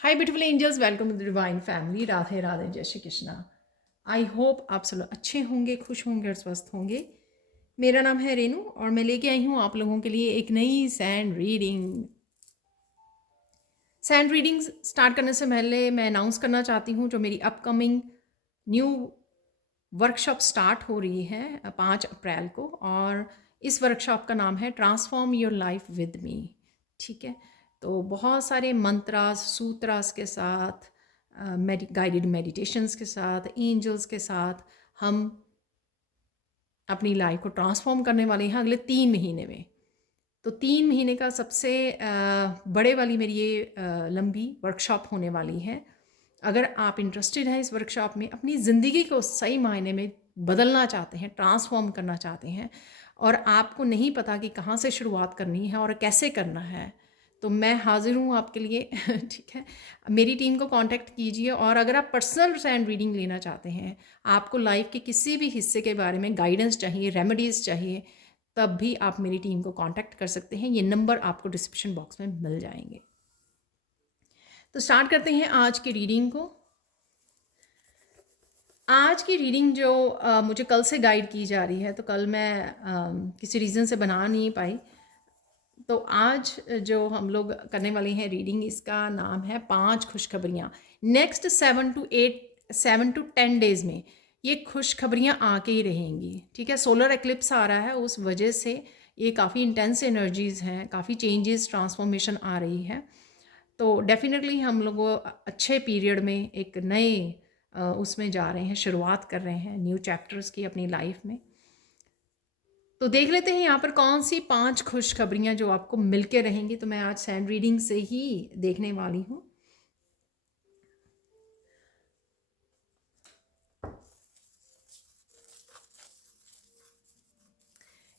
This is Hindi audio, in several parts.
Hi beautiful angels, welcome to the divine family. Radhe Radhe, जय श्री कृष्णा। आई होप आप सब लोग अच्छे होंगे, खुश होंगे और स्वस्थ होंगे। मेरा नाम है रेनू और मैं लेके आई हूँ आप लोगों के लिए एक नई sand reading. Sand reading start करने से पहले मैं अनाउंस करना चाहती हूँ जो मेरी अपकमिंग न्यू वर्कशॉप स्टार्ट हो रही है 5 अप्रैल को, और इस वर्कशॉप का नाम है transform your life with me. ठीक है, तो बहुत सारे मंत्रास सूत्रास के साथ, गाइडेड मेडिटेशंस के साथ, एंजल्स के साथ हम अपनी लाइफ को ट्रांसफॉर्म करने वाले हैं अगले 3 महीने में। तो 3 महीने का सबसे बड़े वाली मेरी ये लंबी वर्कशॉप होने वाली है। अगर आप इंटरेस्टेड हैं इस वर्कशॉप में, अपनी ज़िंदगी को सही मायने में बदलना चाहते हैं, ट्रांसफॉर्म करना चाहते हैं, और आपको नहीं पता कि कहाँ से शुरुआत करनी है और कैसे करना है, तो मैं हाजिर हूँ आपके लिए। ठीक है, मेरी टीम को कांटेक्ट कीजिए। और अगर आप पर्सनल सैंड रीडिंग लेना चाहते हैं, आपको लाइफ के किसी भी हिस्से के बारे में गाइडेंस चाहिए, रेमेडीज़ चाहिए, तब भी आप मेरी टीम को कांटेक्ट कर सकते हैं। ये नंबर आपको डिस्क्रिप्शन बॉक्स में मिल जाएंगे। तो स्टार्ट करते हैं आज की रीडिंग को। आज की रीडिंग जो मुझे कल से गाइड की जा रही है, तो कल मैं किसी रीज़न से बना नहीं पाई, तो आज जो हम लोग करने वाले हैं रीडिंग, इसका नाम है 5 खुशखबरियाँ। नेक्स्ट 7 to 10 डेज़ में ये खुशखबरियाँ आके ही रहेंगी। ठीक है, सोलर एक्लिप्स आ रहा है, उस वजह से ये काफ़ी इंटेंस एनर्जीज़ हैं, काफ़ी चेंजेस, ट्रांसफॉर्मेशन आ रही है। तो डेफिनेटली हम लोग अच्छे पीरियड में एक नए उसमें जा रहे हैं, शुरुआत कर रहे हैं न्यू चैप्टर्स की अपनी लाइफ में। तो देख लेते हैं यहाँ पर कौन सी 5 खुशखबरियाँ जो आपको मिलके रहेंगी। तो मैं आज सैंड रीडिंग से ही देखने वाली हूँ।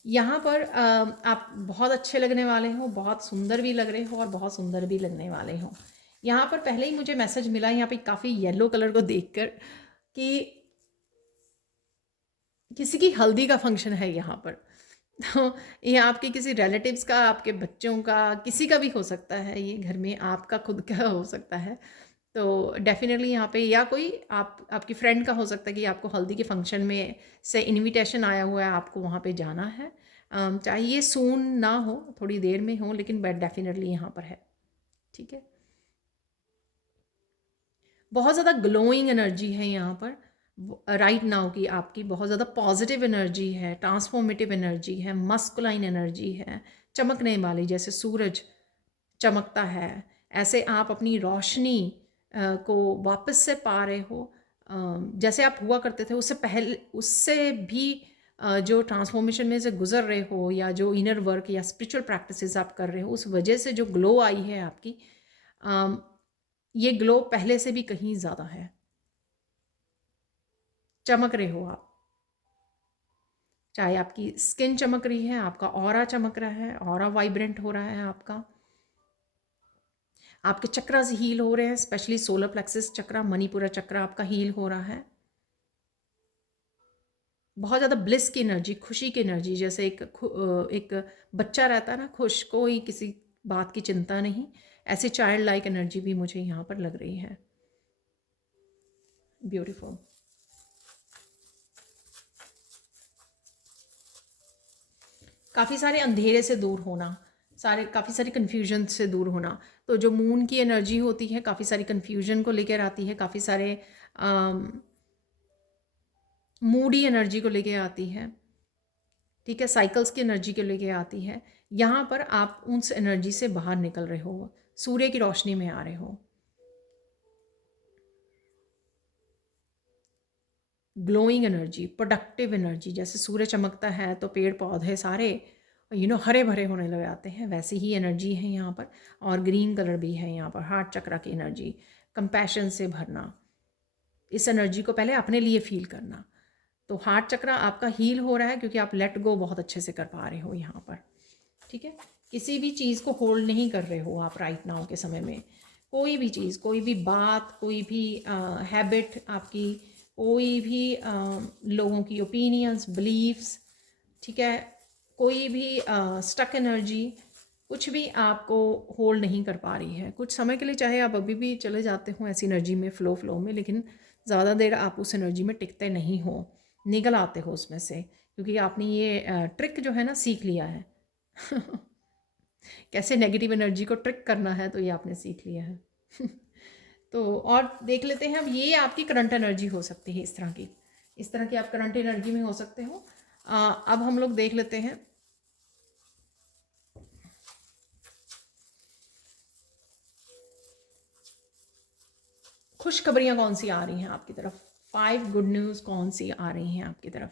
यहाँ पर आप बहुत अच्छे लगने वाले हो, बहुत सुंदर भी लग रहे हो और बहुत सुंदर भी लगने वाले हो। यहाँ पर पहले ही मुझे मैसेज मिला यहाँ पे काफ़ी येलो कलर को देखकर कि किसी की हल्दी का फंक्शन है यहाँ पर। तो ये आपके किसी रिलेटिव्स का, आपके बच्चों का, किसी का भी हो सकता है, ये घर में आपका खुद का हो सकता है। तो डेफिनेटली यहाँ पे या कोई आपकी फ्रेंड का हो सकता है कि आपको हल्दी के फंक्शन में से इनविटेशन आया हुआ है, आपको वहाँ पे जाना है। चाहे ये सून ना हो, थोड़ी देर में हो, लेकिन बट डेफिनेटली यहाँ पर है। ठीक है, बहुत ज़्यादा ग्लोइंग एनर्जी है यहाँ पर राइट नाउ की, आपकी बहुत ज़्यादा पॉजिटिव एनर्जी है, ट्रांसफॉर्मेटिव एनर्जी है, मस्कुलाइन एनर्जी है, चमकने वाली, जैसे सूरज चमकता है ऐसे आप अपनी रोशनी को वापस से पा रहे हो। जैसे आप हुआ करते थे उससे पहले, उससे भी जो ट्रांसफॉर्मेशन में से गुजर रहे हो, या जो इनर वर्क या स्पिरिचुअल प्रैक्टिसेस आप कर रहे हो, उस वजह से जो ग्लो आई है आपकी, ये ग्लो पहले से भी कहीं ज़्यादा है। चमक रहे हो आप, चाहे आपकी स्किन चमक रही है, आपका ऑरा चमक रहा है, ऑरा वाइब्रेंट हो रहा है आपका, आपके चक्रास हील हो रहे हैं, स्पेशली सोलर प्लेक्सिस चक्रा, मणिपुरा चक्रा आपका हील हो रहा है। बहुत ज़्यादा ब्लिस की एनर्जी, खुशी की एनर्जी, जैसे एक बच्चा रहता है ना खुश, कोई किसी बात की चिंता नहीं, ऐसे चाइल्ड लाइक एनर्जी भी मुझे यहाँ पर लग रही है। ब्यूटीफुल। काफ़ी सारे अंधेरे से दूर होना, काफ़ी सारी कन्फ्यूजन से दूर होना। तो जो मून की एनर्जी होती है, काफ़ी सारी कन्फ्यूजन को लेकर आती है, काफ़ी सारे मूडी एनर्जी को लेके आती है। ठीक है, साइकिल्स की एनर्जी को लेके आती है। यहाँ पर आप उस एनर्जी से बाहर निकल रहे हो, सूर्य की रोशनी में आ रहे हो। ग्लोइंग एनर्जी, प्रोडक्टिव एनर्जी, जैसे सूर्य चमकता है तो पेड़ पौधे सारे हरे भरे होने लग जाते हैं, वैसी ही एनर्जी है यहाँ पर। और ग्रीन कलर भी है यहाँ पर, हार्ट चक्रा की एनर्जी, कंपैशन से भरना, इस एनर्जी को पहले अपने लिए फील करना। तो हार्ट चक्रा आपका हील हो रहा है क्योंकि आप लेट गो बहुत अच्छे से कर पा रहे हो यहाँ पर। ठीक है, किसी भी चीज़ को होल्ड नहीं कर रहे हो आप राइट नाउ के समय में। कोई भी चीज़, कोई भी बात, कोई भी हैबिट आपकी, कोई भी लोगों की ओपिनियंस, बिलीव्स, ठीक है, कोई भी स्टक एनर्जी, कुछ भी आपको होल्ड नहीं कर पा रही है। कुछ समय के लिए चाहे आप अभी भी चले जाते हो ऐसी एनर्जी में, फ़्लो में, लेकिन ज़्यादा देर आप उस एनर्जी में टिकते नहीं हो, निकल आते हो उसमें से, क्योंकि आपने ये ट्रिक जो है ना सीख लिया है। कैसे नेगेटिव एनर्जी को ट्रिक करना है, तो ये आपने सीख लिया है। तो और देख लेते हैं अब, ये आपकी करंट एनर्जी हो सकती है, इस तरह की आप करंट एनर्जी में हो सकते हो। अब हम लोग देख लेते हैं खुशखबरियाँ कौन सी आ रही हैं आपकी तरफ, 5 गुड न्यूज़ कौन सी आ रही हैं आपकी तरफ।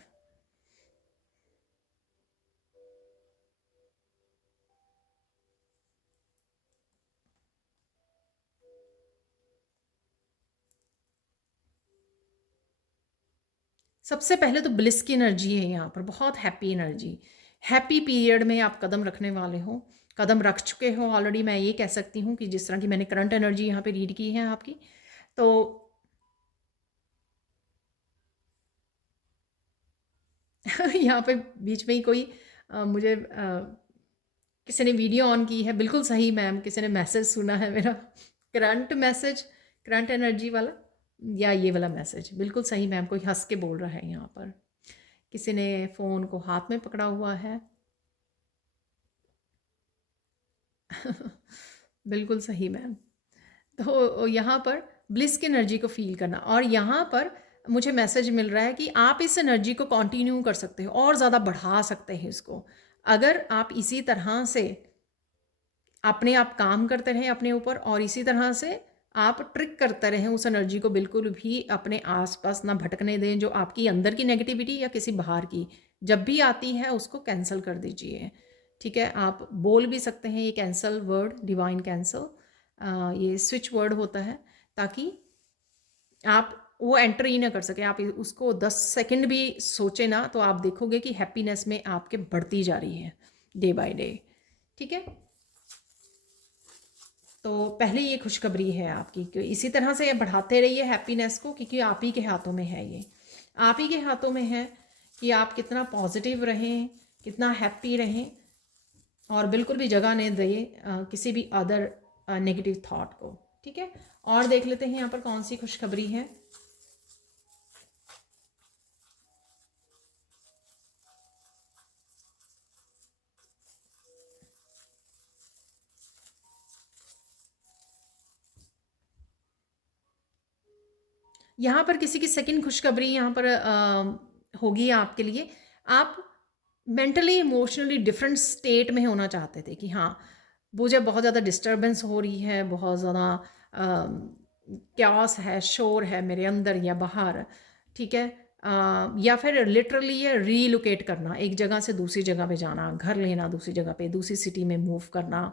सबसे पहले तो ब्लिस की एनर्जी है यहाँ पर, बहुत हैप्पी एनर्जी, हैप्पी पीरियड में आप कदम रखने वाले हो, कदम रख चुके हो ऑलरेडी। मैं ये कह सकती हूँ कि जिस तरह की मैंने करंट एनर्जी यहाँ पे रीड की है आपकी, तो यहाँ पे बीच में ही कोई मुझे किसी ने वीडियो ऑन की है, बिल्कुल सही मैम, किसी ने मैसेज सुना है मेरा, करंट मैसेज, करंट एनर्जी वाला, या ये वाला मैसेज, बिल्कुल सही मैम, कोई हंस के बोल रहा है यहाँ पर, किसी ने फ़ोन को हाथ में पकड़ा हुआ है। बिल्कुल सही मैम। तो यहाँ पर ब्लिस की एनर्जी को फ़ील करना, और यहाँ पर मुझे मैसेज मिल रहा है कि आप इस एनर्जी को कंटिन्यू कर सकते हो और ज़्यादा बढ़ा सकते हैं इसको। अगर आप इसी तरह से अपने आप काम करते रहें अपने ऊपर, और इसी तरह से आप ट्रिक करते रहें उस एनर्जी को, बिल्कुल भी अपने आसपास ना भटकने दें, जो आपकी अंदर की नेगेटिविटी या किसी बाहर की जब भी आती है उसको कैंसिल कर दीजिए। ठीक है, आप बोल भी सकते हैं ये कैंसल वर्ड, डिवाइन कैंसल, ये स्विच वर्ड होता है, ताकि आप वो एंटर ही ना कर सके। आप उसको 10 सेकंड भी सोचे ना, तो आप देखोगे कि हैप्पीनेस में आपके बढ़ती जा रही है डे बाय डे। ठीक है, तो पहले ये खुशखबरी है आपकी कि इसी तरह से बढ़ाते रहिए हैप्पीनेस को, क्योंकि आप ही के हाथों में है, ये आप ही के हाथों में है कि आप कितना पॉजिटिव रहें, कितना हैप्पी रहें, और बिल्कुल भी जगह नहीं दें किसी भी अदर नेगेटिव थॉट को। ठीक है, और देख लेते हैं यहाँ पर कौन सी खुशखबरी है। यहाँ पर किसी की सेकंड खुशखबरी यहाँ पर होगी आपके लिए। आप मेंटली इमोशनली डिफरेंट स्टेट में होना चाहते थे कि हाँ, मुझे बहुत ज़्यादा डिस्टर्बेंस हो रही है, बहुत ज़्यादा क्यास है, शोर है मेरे अंदर या बाहर। ठीक है, या फिर लिटरली ये रीलोकेट करना, एक जगह से दूसरी जगह पे जाना, घर लेना दूसरी जगह पे, दूसरी सिटी में मूव करना,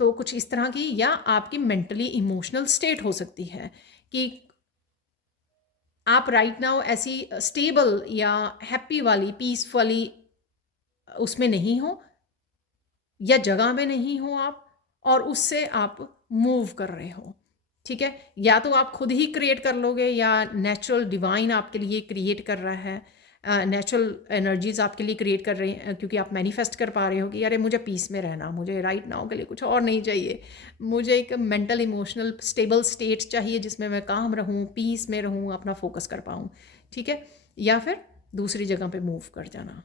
तो कुछ इस तरह की, या आपकी मेंटली इमोशनल स्टेट हो सकती है कि आप राइट नाउ ऐसी स्टेबल या हैप्पी वाली, पीस वाली उसमें नहीं हो, या जगह में नहीं हो आप, और उससे आप मूव कर रहे हो। ठीक है, या तो आप खुद ही क्रिएट कर लोगे, या नेचुरल डिवाइन आपके लिए क्रिएट कर रहा है, नेचुरल एनर्जीज आपके लिए क्रिएट कर रही हैं, क्योंकि आप मैनिफेस्ट कर पा रहे हो कि अरे मुझे पीस में रहना, मुझे राइट नाउ के लिए कुछ और नहीं चाहिए, मुझे एक मेंटल इमोशनल स्टेबल स्टेट चाहिए जिसमें मैं काम रहूँ, पीस में रहूँ, अपना फोकस कर पाऊँ। ठीक है, या फिर दूसरी जगह पे मूव कर जाना।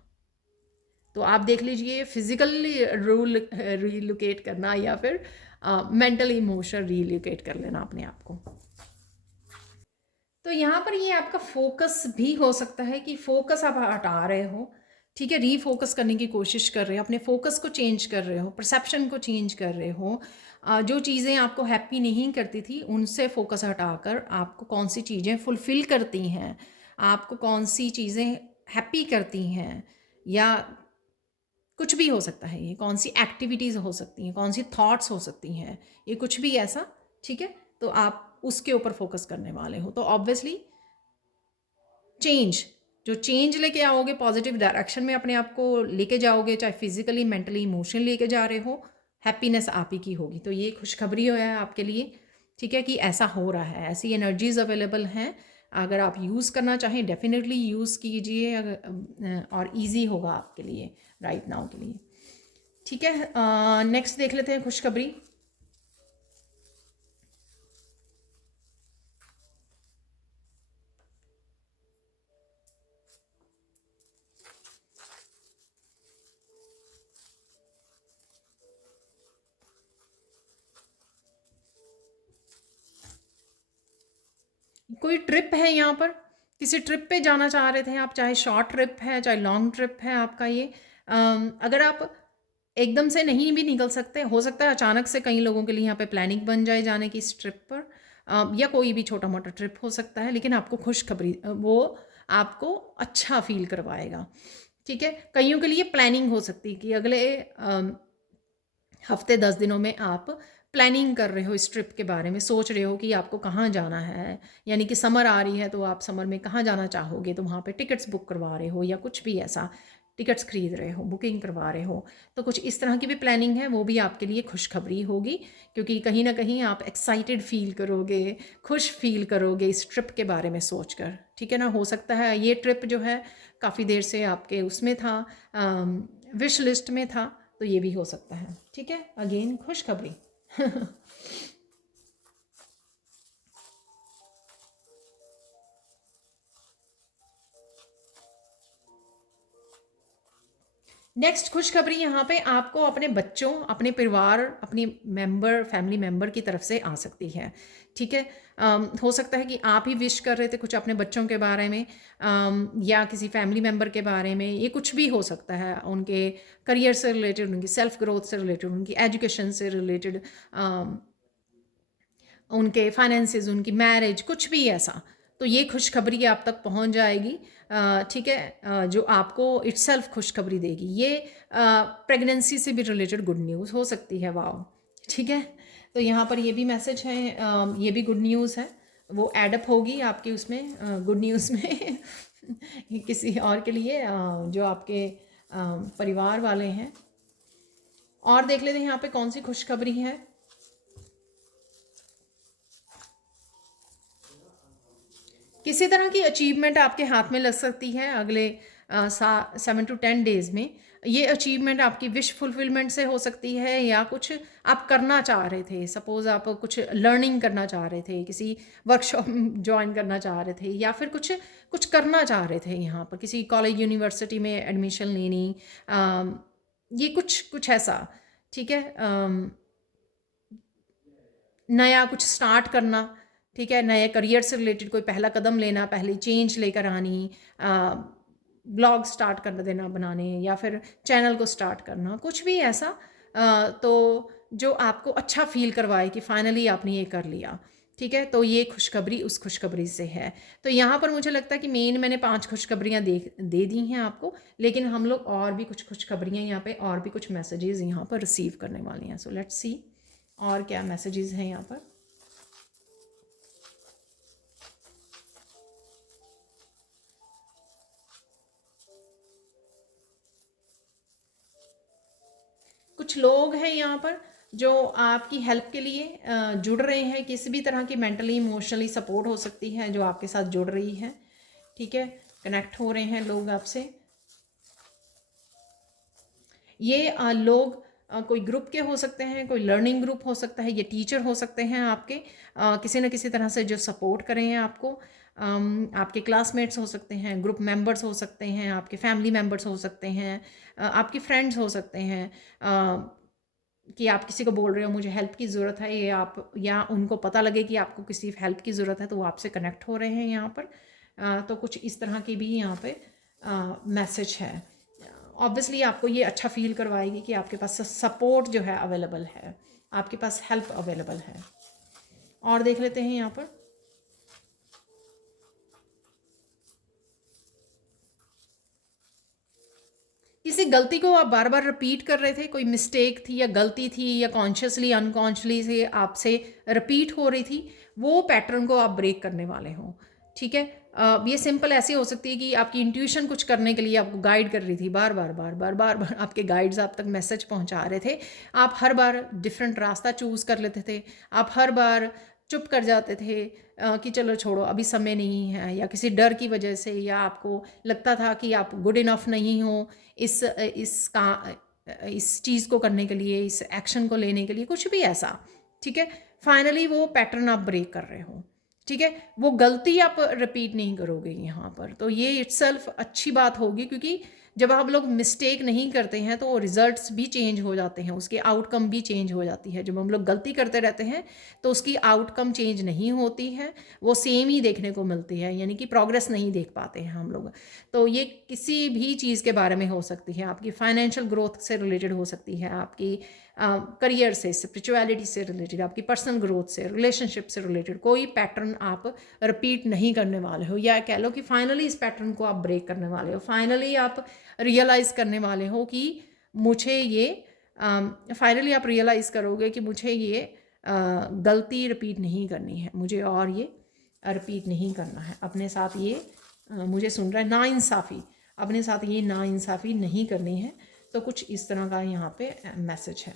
तो आप देख लीजिए, फिजिकली रूल रीलोकेट करना, या फिर मेंटल इमोशनल रीलोकेट कर लेना अपने आप को। तो यहाँ पर ये आपका फोकस भी हो सकता है कि फोकस आप हटा रहे हो। ठीक है, रीफोकस करने की कोशिश कर रहे हो, अपने फोकस को चेंज कर रहे हो, परसेप्शन को चेंज कर रहे हो। जो चीज़ें आपको हैप्पी नहीं करती थी उनसे फोकस हटाकर आपको कौन सी चीज़ें फुलफ़िल करती हैं, आपको कौन सी चीज़ें हैप्पी करती हैं, या कुछ भी हो सकता है, ये कौन सी एक्टिविटीज़ हो सकती हैं, कौन सी थॉट्स हो सकती हैं, ये कुछ भी ऐसा। ठीक है, तो आप उसके ऊपर फोकस करने वाले हो, तो ऑब्वियसली चेंज, जो चेंज लेके आओगे पॉजिटिव डायरेक्शन में, अपने आप को लेके जाओगे, चाहे फिजिकली, मेंटली, इमोशनली लेके जा रहे हो, हैप्पीनेस आप ही की होगी। तो ये खुशखबरी है आपके लिए। ठीक है, कि ऐसा हो रहा है, ऐसी एनर्जीज अवेलेबल हैं, अगर आप यूज़ करना चाहें डेफिनेटली यूज़ कीजिए, और ईजी होगा आपके लिए राइट नाउ के लिए। ठीक है, नेक्स्ट देख लेते हैं खुशखबरी। कोई ट्रिप है यहाँ पर, किसी ट्रिप पे जाना चाह रहे थे आप, चाहे शॉर्ट ट्रिप है चाहे लॉन्ग ट्रिप है आपका ये। अगर आप एकदम से नहीं भी निकल सकते, हो सकता है अचानक से कई लोगों के लिए यहाँ पे प्लानिंग बन जाए जाने की इस ट्रिप पर, या कोई भी छोटा मोटा ट्रिप हो सकता है, लेकिन आपको खुशखबरी वो आपको अच्छा फील करवाएगा। ठीक है, कईयों के लिए प्लानिंग हो सकती है कि अगले हफ्ते 10 दिनों में आप प्लानिंग कर रहे हो, इस ट्रिप के बारे में सोच रहे हो कि आपको कहाँ जाना है, यानी कि समर आ रही है तो आप समर में कहाँ जाना चाहोगे, तो वहाँ पे टिकट्स बुक करवा रहे हो या कुछ भी ऐसा, टिकट्स खरीद रहे हो, बुकिंग करवा रहे हो, तो कुछ इस तरह की भी प्लानिंग है, वो भी आपके लिए खुशखबरी होगी, क्योंकि कहीं ना कहीं आप एक्साइटेड फील करोगे, खुश फील करोगे इस ट्रिप के बारे में सोचकर। ठीक है ना, हो सकता है ये ट्रिप जो है काफ़ी देर से आपके उसमें था, विश लिस्ट में था, तो ये भी हो सकता है। ठीक है, अगेन खुशखबरी। नेक्स्ट खुशखबरी यहाँ पे आपको अपने बच्चों, अपने परिवार, अपने मेंबर, फैमिली मेंबर की तरफ से आ सकती है। ठीक है, हो सकता है कि आप ही विश कर रहे थे कुछ अपने बच्चों के बारे में, या किसी फैमिली मेंबर के बारे में, ये कुछ भी हो सकता है, उनके करियर से रिलेटेड, उनकी सेल्फ ग्रोथ से रिलेटेड, उनकी एजुकेशन से रिलेटेड, उनके फाइनेंसेस, उनकी मैरिज, कुछ भी ऐसा, तो ये खुशखबरी आप तक पहुंच जाएगी। ठीक है, जो आपको इट्सेल्फ खुशखबरी देगी। ये प्रेगनेंसी से भी रिलेटेड गुड न्यूज़ हो सकती है। वाओ, ठीक है, तो यहाँ पर ये भी मैसेज है, ये भी गुड न्यूज़ है, वो एडअप होगी आपकी उसमें गुड न्यूज़ में किसी और के लिए, जो आपके परिवार वाले हैं। और देख लेते हैं यहाँ पे कौन सी खुशखबरी है। किसी तरह की अचीवमेंट आपके हाथ में लग सकती है अगले 7 to 10 डेज में। ये अचीवमेंट आपकी विश फुलफिलमेंट से हो सकती है, या कुछ आप करना चाह रहे थे, सपोज आप कुछ लर्निंग करना चाह रहे थे, किसी वर्कशॉप ज्वाइन करना चाह रहे थे, या फिर कुछ कुछ करना चाह रहे थे यहाँ पर, किसी कॉलेज यूनिवर्सिटी में एडमिशन लेनी, ये कुछ कुछ ऐसा। ठीक है, नया कुछ स्टार्ट करना। ठीक है, नए करियर से रिलेटेड कोई पहला कदम लेना, पहली चेंज लेकर आनी, ब्लॉग स्टार्ट कर देना बनाने, या फिर चैनल को स्टार्ट करना, कुछ भी ऐसा, तो जो आपको अच्छा फील करवाए कि फाइनली आपने ये कर लिया। ठीक है, तो ये खुशखबरी उस खुशखबरी से है। तो यहाँ पर मुझे लगता है कि मेन मैंने 5 खुशखबरियाँ दे दी हैं आपको, लेकिन हम लोग और भी कुछ खुशखबरियाँ यहाँ पे, और भी कुछ मैसेजेस यहाँ पर रिसीव करने वाले हैं। सो लेट्स सी और क्या मैसेजेस हैं यहाँ पर। कुछ लोग हैं यहाँ पर जो आपकी हेल्प के लिए जुड़ रहे हैं, किसी भी तरह की मेंटली इमोशनली सपोर्ट हो सकती है जो आपके साथ जुड़ रही है। ठीक है, कनेक्ट हो रहे हैं लोग आपसे। ये लोग कोई ग्रुप के हो सकते हैं, कोई लर्निंग ग्रुप हो सकता है, ये टीचर हो सकते हैं आपके, किसी न किसी तरह से जो सपोर्ट कर रहे हैं आपको। आपके क्लासमेट्स हो सकते हैं, ग्रुप मेंबर्स हो सकते हैं, आपके फैमिली मेंबर्स हो सकते हैं, आपके फ्रेंड्स हो सकते हैं, कि आप किसी को बोल रहे हो मुझे हेल्प की ज़रूरत है, ये आप, या उनको पता लगे कि आपको किसी हेल्प की ज़रूरत है, तो वो आपसे कनेक्ट हो रहे हैं यहाँ पर। तो कुछ इस तरह की भी यहाँ पे मैसेज है। ऑब्वियसली आपको ये अच्छा फील करवाएगी कि आपके पास सपोर्ट जो है अवेलेबल है, आपके पास हेल्प अवेलेबल है। और देख लेते हैं यहाँ पर। किसी गलती को आप बार बार रिपीट कर रहे थे, कोई मिस्टेक थी या गलती थी, या कॉन्शियसली अनकॉन्शियसली से आपसे रिपीट हो रही थी, वो पैटर्न को आप ब्रेक करने वाले हो। ठीक है, ये सिंपल ऐसे हो सकती है कि आपकी इंट्यूशन कुछ करने के लिए आपको गाइड कर रही थी, बार बार बार बार बार बार आपके गाइड्स आप तक मैसेज पहुंचा रहे थे, आप हर बार डिफरेंट रास्ता चूज़ कर लेते थे, आप हर बार चुप कर जाते थे, कि चलो छोड़ो अभी समय नहीं है, या किसी डर की वजह से, या आपको लगता था कि आप गुड इनफ नहीं हो इस इस चीज़ को करने के लिए, इस एक्शन को लेने के लिए, कुछ भी ऐसा, ठीक है। फाइनली वो पैटर्न आप ब्रेक कर रहे हो, ठीक है। वो गलती आप रिपीट नहीं करोगे यहाँ पर, तो ये इट्सल्फ अच्छी बात होगी, क्योंकि जब आप लोग मिस्टेक नहीं करते हैं तो रिजल्ट्स भी चेंज हो जाते हैं, उसकी आउटकम भी चेंज हो जाती है। जब हम लोग गलती करते रहते हैं तो उसकी आउटकम चेंज नहीं होती है, वो सेम ही देखने को मिलती है, यानी कि प्रोग्रेस नहीं देख पाते हैं हम लोग। तो ये किसी भी चीज़ के बारे में हो सकती है, आपकी फाइनेंशियल ग्रोथ से रिलेटेड हो सकती है, आपकी करियर से, स्पिरिचुअलिटी से रिलेटेड, आपकी पर्सनल ग्रोथ से, रिलेशनशिप से रिलेटेड कोई पैटर्न आप रिपीट नहीं करने वाले हो, या कह लो कि फाइनली इस पैटर्न को आप ब्रेक करने वाले हो। फाइनली आप रियलाइज़ करने वाले हो कि मुझे ये फाइनली आप रियलाइज़ करोगे कि मुझे ये गलती रिपीट नहीं करनी है, मुझे और ये रिपीट नहीं करना है। अपने साथ ये मुझे सुन रहा है नाइंसाफ़ी, अपने साथ ये नाइंसाफ़ी नहीं करनी है। तो कुछ इस तरह का यहाँ पे मैसेज है।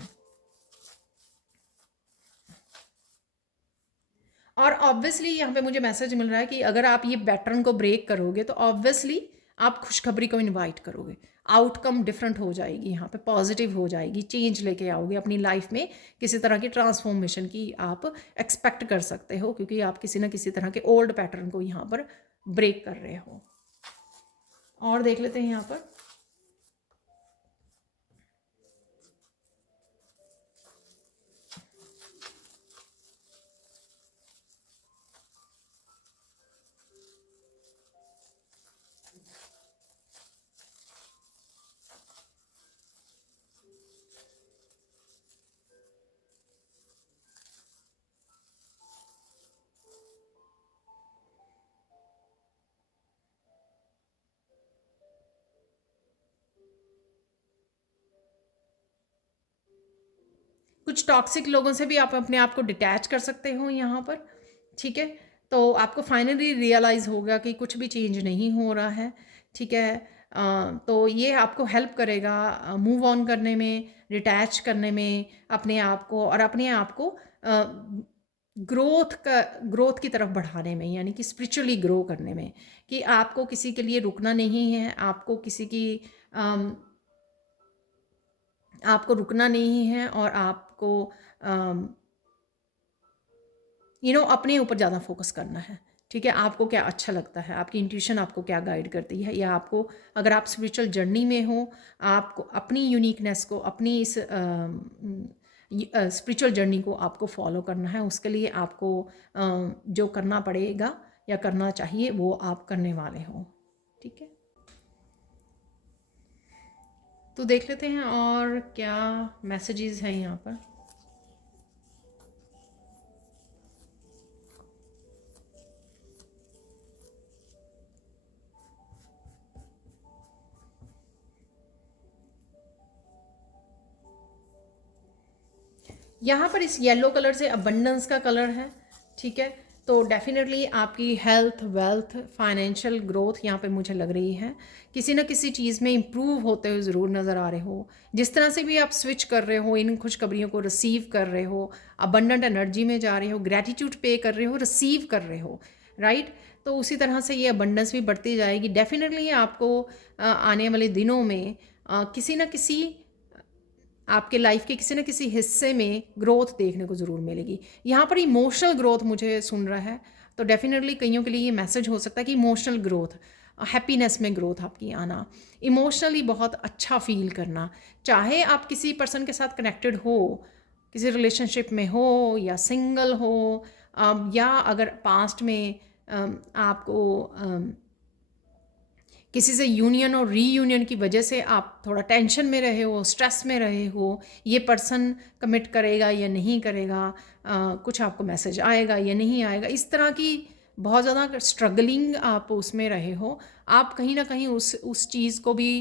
और ऑब्वियसली यहाँ पे मुझे मैसेज मिल रहा है कि अगर आप ये पैटर्न को ब्रेक करोगे तो ऑब्वियसली आप खुशखबरी को इनवाइट करोगे, आउटकम डिफरेंट हो जाएगी, यहाँ पे पॉजिटिव हो जाएगी, चेंज लेके आओगे अपनी लाइफ में, किसी तरह की ट्रांसफॉर्मेशन की आप एक्सपेक्ट कर सकते हो, क्योंकि आप किसी ना किसी तरह के ओल्ड पैटर्न को यहाँ पर ब्रेक कर रहे हो। और देख लेते हैं यहाँ पर कुछ टॉक्सिक लोगों से भी आप अपने आप को डिटैच कर सकते हो यहाँ पर, ठीक है। तो आपको फाइनली रियलाइज़ होगा कि कुछ भी चेंज नहीं हो रहा है, ठीक है। तो ये आपको हेल्प करेगा मूव ऑन करने में, डिटैच करने में अपने आप को, और अपने आप को ग्रोथ की तरफ बढ़ाने में, यानी कि स्पिरिचुअली ग्रो करने में, कि आपको किसी के लिए रुकना नहीं है, आपको किसी की आपको रुकना नहीं है, और आपको अपने ऊपर ज़्यादा फोकस करना है, ठीक है। आपको क्या अच्छा लगता है, आपकी इंट्यूशन आपको क्या गाइड करती है, या आपको, अगर आप स्पिरिचुअल जर्नी में हो, आपको अपनी यूनिकनेस को, अपनी इस स्पिरिचुअल जर्नी को आपको फॉलो करना है। उसके लिए आपको जो करना पड़ेगा या करना चाहिए वो आप करने वाले हो, ठीक है। तो देख लेते हैं और क्या मैसेजेस हैं यहाँ पर। यहाँ पर इस येलो कलर से अबंडेंस का कलर है, ठीक है। तो डेफिनेटली आपकी हेल्थ, वेल्थ, फाइनेंशियल ग्रोथ यहाँ पे मुझे लग रही है, किसी ना किसी चीज़ में इम्प्रूव होते हुए ज़रूर नज़र आ रहे हो। जिस तरह से भी आप स्विच कर रहे हो, इन खुशखबरियों को रिसीव कर रहे हो, अबंडेंट एनर्जी में जा रहे हो, ग्रैटिट्यूड पे कर रहे हो, रिसीव कर रहे हो, राइट। तो उसी तरह से ये अबंडेंस भी बढ़ती जाएगी। डेफिनेटली आपको आने वाले दिनों में किसी न किसी आपके लाइफ के किसी न किसी हिस्से में ग्रोथ देखने को ज़रूर मिलेगी। यहाँ पर इमोशनल ग्रोथ मुझे सुन रहा है, तो डेफिनेटली कईयों के लिए ये मैसेज हो सकता है कि इमोशनल ग्रोथ, हैप्पीनेस में ग्रोथ आपकी आना, इमोशनली बहुत अच्छा फील करना, चाहे आप किसी पर्सन के साथ कनेक्टेड हो, किसी रिलेशनशिप में हो या सिंगल हो, या अगर पास्ट में आपको किसी से यूनियन और रीयूनियन की वजह से आप थोड़ा टेंशन में रहे हो, स्ट्रेस में रहे हो, ये पर्सन कमिट करेगा या नहीं करेगा, कुछ आपको मैसेज आएगा या नहीं आएगा, इस तरह की बहुत ज़्यादा स्ट्रगलिंग आप उसमें रहे हो, आप कहीं ना कहीं उस चीज़ को भी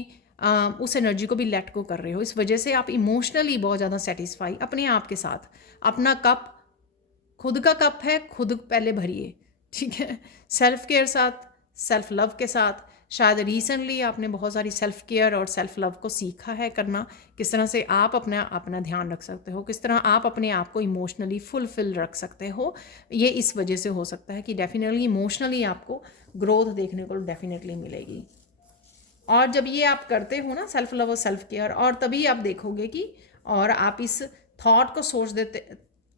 उस एनर्जी को भी लेट गो कर रहे हो। इस वजह से आप इमोशनली बहुत ज़्यादा सेटिस्फाई अपने आप के साथ, अपना कप, खुद का कप है, खुद पहले भरिए, ठीक है। सेल्फ केयर साथ, सेल्फ लव के साथ, शायद रिसेंटली आपने बहुत सारी सेल्फ केयर और सेल्फ लव को सीखा है करना, किस तरह से आप अपना अपना ध्यान रख सकते हो, किस तरह आप अपने आप को इमोशनली फुलफिल रख सकते हो। ये इस वजह से हो सकता है कि डेफिनेटली इमोशनली आपको ग्रोथ देखने को डेफिनेटली मिलेगी। और जब ये आप करते हो ना सेल्फ लव और सेल्फ केयर, और तभी आप देखोगे कि और आप इस थॉट को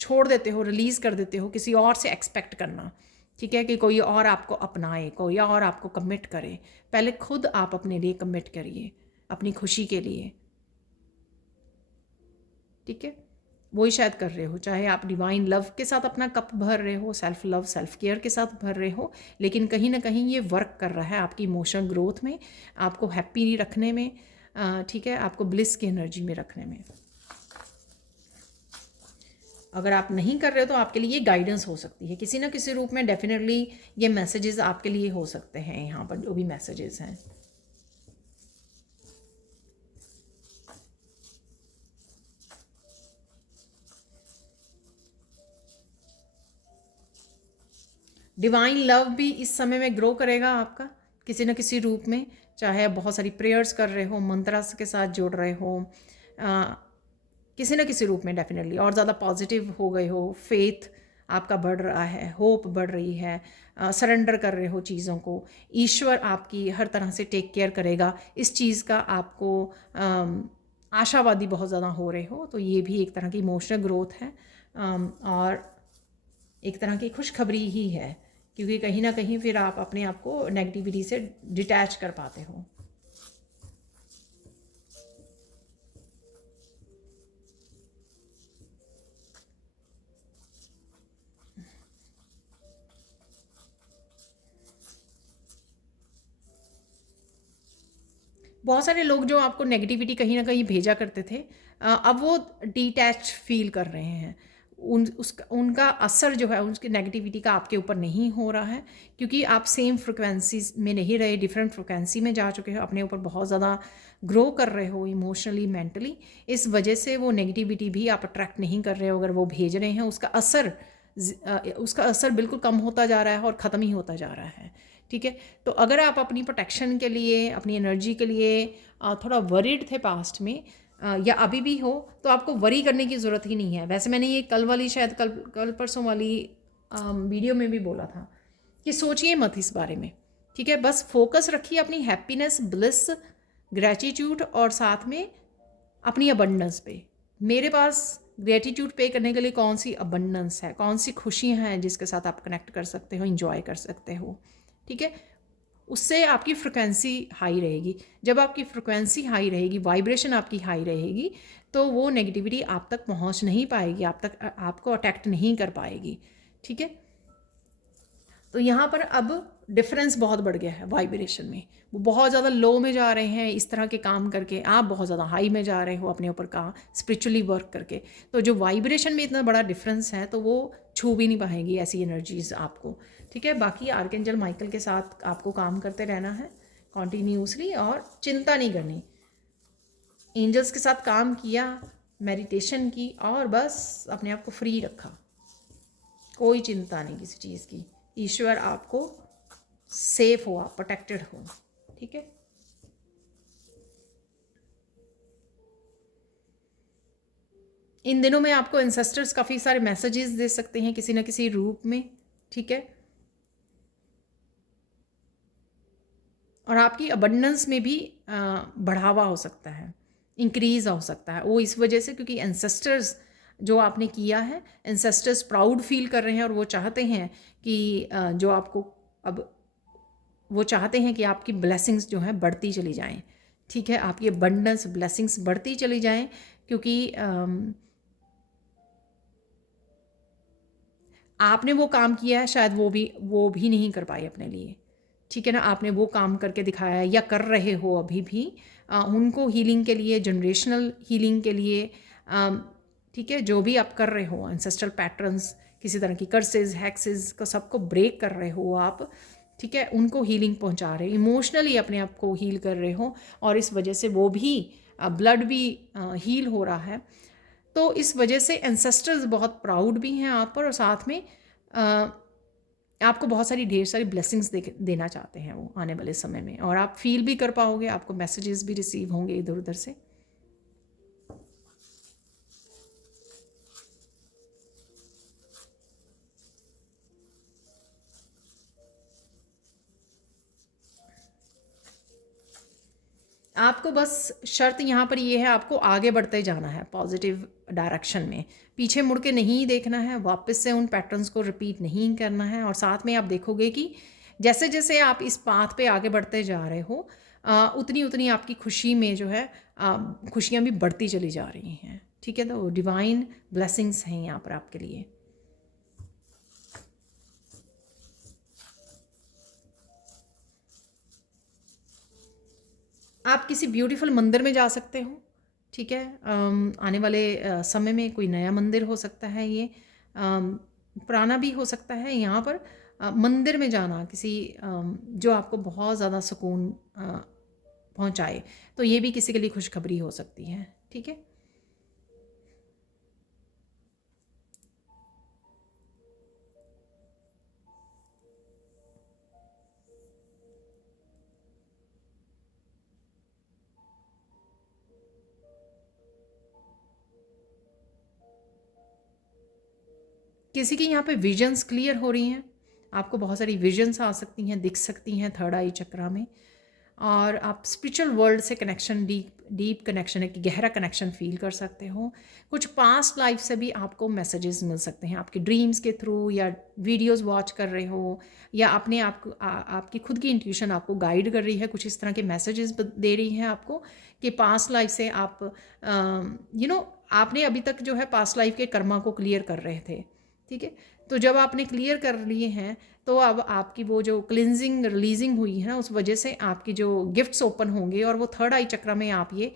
छोड़ देते हो, रिलीज़ कर देते हो किसी और से एक्सपेक्ट करना, ठीक है, कि कोई और आपको अपनाए, कोई और आपको कमिट करे। पहले खुद आप अपने लिए कमिट करिए, अपनी खुशी के लिए, ठीक है। वही शायद कर रहे हो, चाहे आप डिवाइन लव के साथ अपना कप भर रहे हो, सेल्फ लव सेल्फ केयर के साथ भर रहे हो, लेकिन कहीं ना कहीं ये वर्क कर रहा है आपकी इमोशनल ग्रोथ में, आपको हैप्पी रखने में, ठीक है, आपको ब्लिस की एनर्जी में रखने में। अगर आप नहीं कर रहे हो तो आपके लिए ये गाइडेंस हो सकती है किसी ना किसी रूप में। डेफिनेटली ये मैसेजेस आपके लिए हो सकते हैं, यहाँ पर जो भी मैसेजेस हैं। डिवाइन लव भी इस समय में ग्रो करेगा आपका किसी न किसी रूप में, चाहे आप बहुत सारी प्रेयर्स कर रहे हो, मंत्रास के साथ जुड़ रहे हो, किसी न किसी रूप में डेफिनेटली, और ज़्यादा पॉजिटिव हो गए हो, फेथ आपका बढ़ रहा है, होप बढ़ रही है, सरेंडर कर रहे हो चीज़ों को, ईश्वर आपकी हर तरह से टेक केयर करेगा, इस चीज़ का आपको आशावादी बहुत ज़्यादा हो रहे हो। तो ये भी एक तरह की इमोशनल ग्रोथ है, और एक तरह की खुशखबरी ही है, क्योंकि कहीं ना कहीं फिर आप अपने आप को नेगेटिविटी से डिटैच कर पाते हो। बहुत सारे लोग जो आपको नेगेटिविटी कहीं ना कहीं भेजा करते थे, अब वो डिटैच फील कर रहे हैं। उनका असर जो है उनकी नेगेटिविटी का आपके ऊपर नहीं हो रहा है, क्योंकि आप सेम फ्रिक्वेंसीज में नहीं रहे, डिफरेंट फ्रिक्वेंसी में जा चुके हो, अपने ऊपर बहुत ज़्यादा ग्रो कर रहे हो इमोशनली, मेंटली। इस वजह से वो नेगेटिविटी भी आप अट्रैक्ट नहीं कर रहे हो। अगर वो भेज रहे हैं उसका असर बिल्कुल कम होता जा रहा है और ख़त्म ही होता जा रहा है, ठीक है। तो अगर आप अपनी प्रोटेक्शन के लिए, अपनी एनर्जी के लिए थोड़ा वरीड थे पास्ट में, या अभी भी हो, तो आपको वरी करने की ज़रूरत ही नहीं है। वैसे मैंने ये कल वाली शायद कल कल परसों वाली वीडियो में भी बोला था कि सोचिए मत इस बारे में, ठीक है। बस फोकस रखिए अपनी हैप्पीनेस, ब्लिस, ग्रैटिट्यूड और साथ में अपनी अबंडेंस पे। मेरे पास ग्रेटिट्यूड पे करने के लिए कौन सी अबंडेंस है, कौन सी खुशियाँ हैं जिसके साथ आप कनेक्ट कर सकते हो, इंजॉय कर सकते हो, ठीक है। उससे आपकी फ्रिक्वेंसी हाई रहेगी। जब आपकी फ्रिक्वेंसी हाई रहेगी, वाइब्रेशन आपकी हाई रहेगी, तो वो नेगेटिविटी आप तक पहुंच नहीं पाएगी, आपको अटैक्ट नहीं कर पाएगी, ठीक है। तो यहाँ पर अब डिफरेंस बहुत बढ़ गया है वाइब्रेशन में। वो बहुत ज़्यादा लो में जा रहे हैं इस तरह के काम करके, आप बहुत ज़्यादा हाई में जा रहे हो अपने ऊपर का स्पिरिचुअली वर्क करके। तो जो वाइब्रेशन में इतना बड़ा डिफरेंस है, तो वो छू भी नहीं पाएंगी ऐसी एनर्जीज आपको, ठीक है। बाकी आर्कएंजल माइकल के साथ आपको काम करते रहना है कॉन्टीन्यूसली, और चिंता नहीं करनी। एंजल्स के साथ काम किया, मेडिटेशन की, और बस अपने आप को फ्री रखा, कोई चिंता नहीं किसी चीज़ की। ईश्वर आपको सेफ हो, आप प्रोटेक्टेड हो, ठीक है। इन दिनों में आपको एंसेस्टर्स काफ़ी सारे मैसेजेस दे सकते हैं किसी न किसी रूप में, ठीक है। और आपकी अबंडेंस में भी बढ़ावा हो सकता है, इंक्रीज हो सकता है, वो इस वजह से क्योंकि एंसेस्टर्स जो आपने किया है, एंसेस्टर्स प्राउड फील कर रहे हैं, और वो चाहते हैं कि जो आपको अब वो चाहते हैं कि आपकी ब्लेसिंग्स जो हैं बढ़ती चली जाएं, ठीक है। आपकी अबंडेंस ब्लेसिंग्स बढ़ती चली जाएं, क्योंकि आपने वो काम किया है, शायद वो भी नहीं कर पाए अपने लिए, ठीक है ना। आपने वो काम करके दिखाया है या कर रहे हो अभी भी, उनको हीलिंग के लिए, जनरेशनल हीलिंग के लिए, ठीक है, जो भी आप कर रहे हो, एंसेस्ट्रल पैटर्न्स, किसी तरह की कर्सेस, हैक्सेस को सबको ब्रेक कर रहे हो आप, ठीक है, उनको हीलिंग पहुंचा रहे हो, इमोशनली अपने आप को हील कर रहे हो, और इस वजह से वो भी ब्लड भी हील हो रहा है। तो इस वजह से एंसेस्टर्स बहुत प्राउड भी हैं आप पर, और साथ में आपको बहुत सारी ढेर सारी ब्लेसिंग्स देना चाहते हैं वो आने वाले समय में, और आप फील भी कर पाओगे, आपको मैसेजेस भी रिसीव होंगे इधर उधर से। आपको बस शर्त यहाँ पर ये है, आपको आगे बढ़ते जाना है पॉजिटिव डायरेक्शन में, पीछे मुड़ के नहीं देखना है, वापस से उन पैटर्न्स को रिपीट नहीं करना है। और साथ में आप देखोगे कि जैसे जैसे आप इस पाथ पे आगे बढ़ते जा रहे हो, उतनी उतनी आपकी खुशी में जो है खुशियाँ भी बढ़ती चली जा रही हैं। ठीक है, तो डिवाइन ब्लेसिंग्स हैं यहाँ पर आपके लिए। आप किसी ब्यूटीफुल मंदिर में जा सकते हो। ठीक है, आने वाले समय में कोई नया मंदिर हो सकता है, ये पुराना भी हो सकता है। यहाँ पर मंदिर में जाना किसी जो आपको बहुत ज़्यादा सुकून पहुँचाए, तो ये भी किसी के लिए खुशखबरी हो सकती है। ठीक है, किसी की यहाँ पे विजन्स क्लियर हो रही हैं, आपको बहुत सारी विजन्स आ सकती हैं, दिख सकती हैं थर्ड आई चक्रा में। और आप स्पिरिचुअल वर्ल्ड से कनेक्शन, डीप डीप कनेक्शन, एक गहरा कनेक्शन फील कर सकते हो। कुछ पास्ट लाइफ से भी आपको मैसेजेस मिल सकते हैं, आपके ड्रीम्स के थ्रू, या वीडियोस वॉच कर रहे हो, या अपने आपकी खुद की इंट्यूशन आपको गाइड कर रही है, कुछ इस तरह के मैसेजेस दे रही है आपको कि पास्ट लाइफ से आप आपने अभी तक जो है पास्ट लाइफ के कर्मा को क्लियर कर रहे थे। ठीक है, तो जब आपने क्लियर कर लिए हैं, तो अब आपकी वो जो क्लिनजिंग रिलीजिंग हुई है ना, उस वजह से आपकी जो गिफ्ट्स ओपन होंगे, और वो थर्ड आई चक्र में आप ये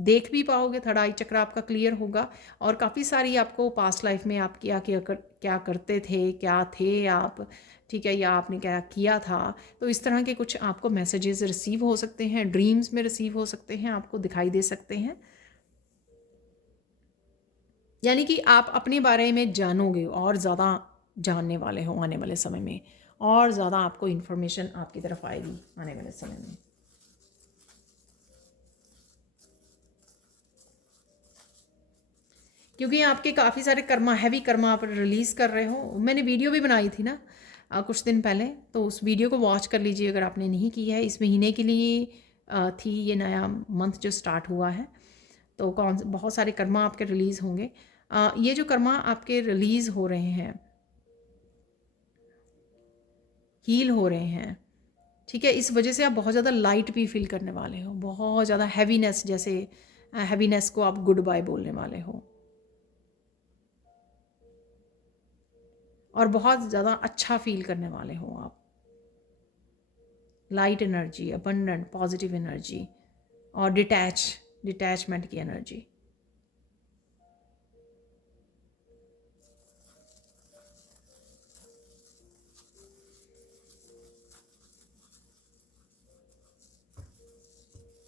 देख भी पाओगे। थर्ड आई चक्र आपका क्लियर होगा, और काफ़ी सारी आपको पास्ट लाइफ में आप क्या करते थे, क्या थे आप, ठीक है, या आपने क्या किया था, तो इस तरह के कुछ आपको मैसेजेस रिसीव हो सकते हैं, ड्रीम्स में रिसीव हो सकते हैं, आपको दिखाई दे सकते हैं। यानी कि आप अपने बारे में जानोगे, और ज़्यादा जानने वाले हो आने वाले समय में, और ज़्यादा आपको इन्फॉर्मेशन आपकी तरफ आएगी आने वाले समय में। क्योंकि आपके काफ़ी सारे कर्मा, हैवी कर्मा आप रिलीज़ कर रहे हो। मैंने वीडियो भी बनाई थी ना कुछ दिन पहले, तो उस वीडियो को वॉच कर लीजिए अगर आपने नहीं की है। इस महीने के लिए थी, ये नया मंथ जो स्टार्ट हुआ है, तो बहुत सारे कर्मा आपके रिलीज़ होंगे। ये जो कर्मा आपके रिलीज़ हो रहे हैं, हील हो रहे हैं, ठीक है, इस वजह से आप बहुत ज़्यादा लाइट भी फील करने वाले हो, बहुत ज़्यादा हैवीनेस, जैसे हैवीनेस को आप गुड बाय बोलने वाले हो, और बहुत ज़्यादा अच्छा फील करने वाले हो आप। Light energy, abundant positive energy, और डिटैचमेंट की एनर्जी।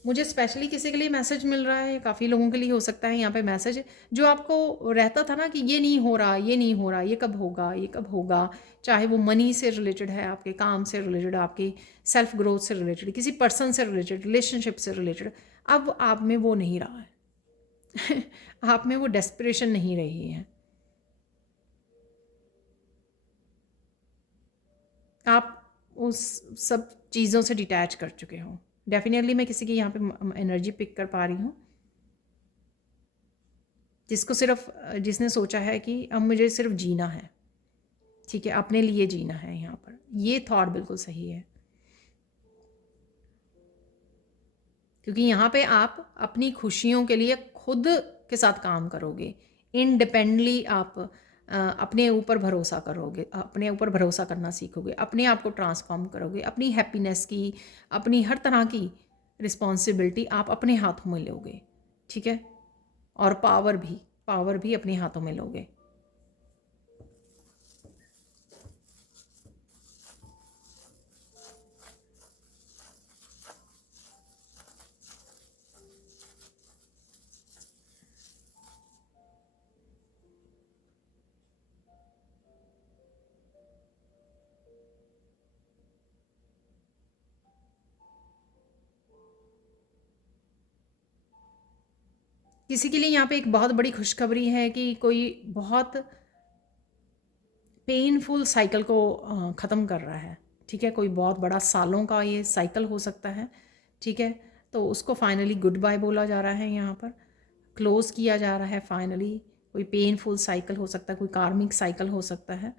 मुझे स्पेशली किसी के लिए मैसेज मिल रहा है, काफ़ी लोगों के लिए हो सकता है यहाँ पे मैसेज, जो आपको रहता था ना कि ये नहीं हो रहा, ये नहीं हो रहा, ये कब होगा, ये कब होगा, चाहे वो मनी से रिलेटेड है, आपके काम से रिलेटेड, आपकी सेल्फ ग्रोथ से रिलेटेड, किसी पर्सन से रिलेटेड, रिलेशनशिप से रिलेटेड, अब आप में वो नहीं रहा है। आप में वो डेस्परेशन नहीं रही है, आप उस सब चीज़ों से डिटैच कर चुके हो। डेफिनेटली मैं किसी की यहाँ पे एनर्जी पिक कर पा रही हूँ, जिसने सोचा है कि अब मुझे सिर्फ जीना है, ठीक है, अपने लिए जीना है। यहाँ पर ये थॉट बिल्कुल सही है, क्योंकि यहाँ पे आप अपनी खुशियों के लिए खुद के साथ काम करोगे, इंडिपेंडेंटली आप अपने ऊपर भरोसा करोगे, अपने ऊपर भरोसा करना सीखोगे, अपने आप को ट्रांसफॉर्म करोगे, अपनी हैप्पीनेस की, अपनी हर तरह की रिस्पॉन्सिबिलिटी आप अपने हाथों में लोगे। ठीक है, और पावर भी अपने हाथों में लोगे। किसी के लिए यहाँ पे एक बहुत बड़ी खुशखबरी है कि कोई बहुत पेनफुल साइकिल को ख़त्म कर रहा है। ठीक है, कोई बहुत बड़ा सालों का ये साइकिल हो सकता है। ठीक है, तो उसको फाइनली गुड बाय बोला जा रहा है, यहाँ पर क्लोज़ किया जा रहा है फाइनली। कोई पेनफुल साइकिल हो सकता है, कोई कार्मिक साइकिल हो सकता है,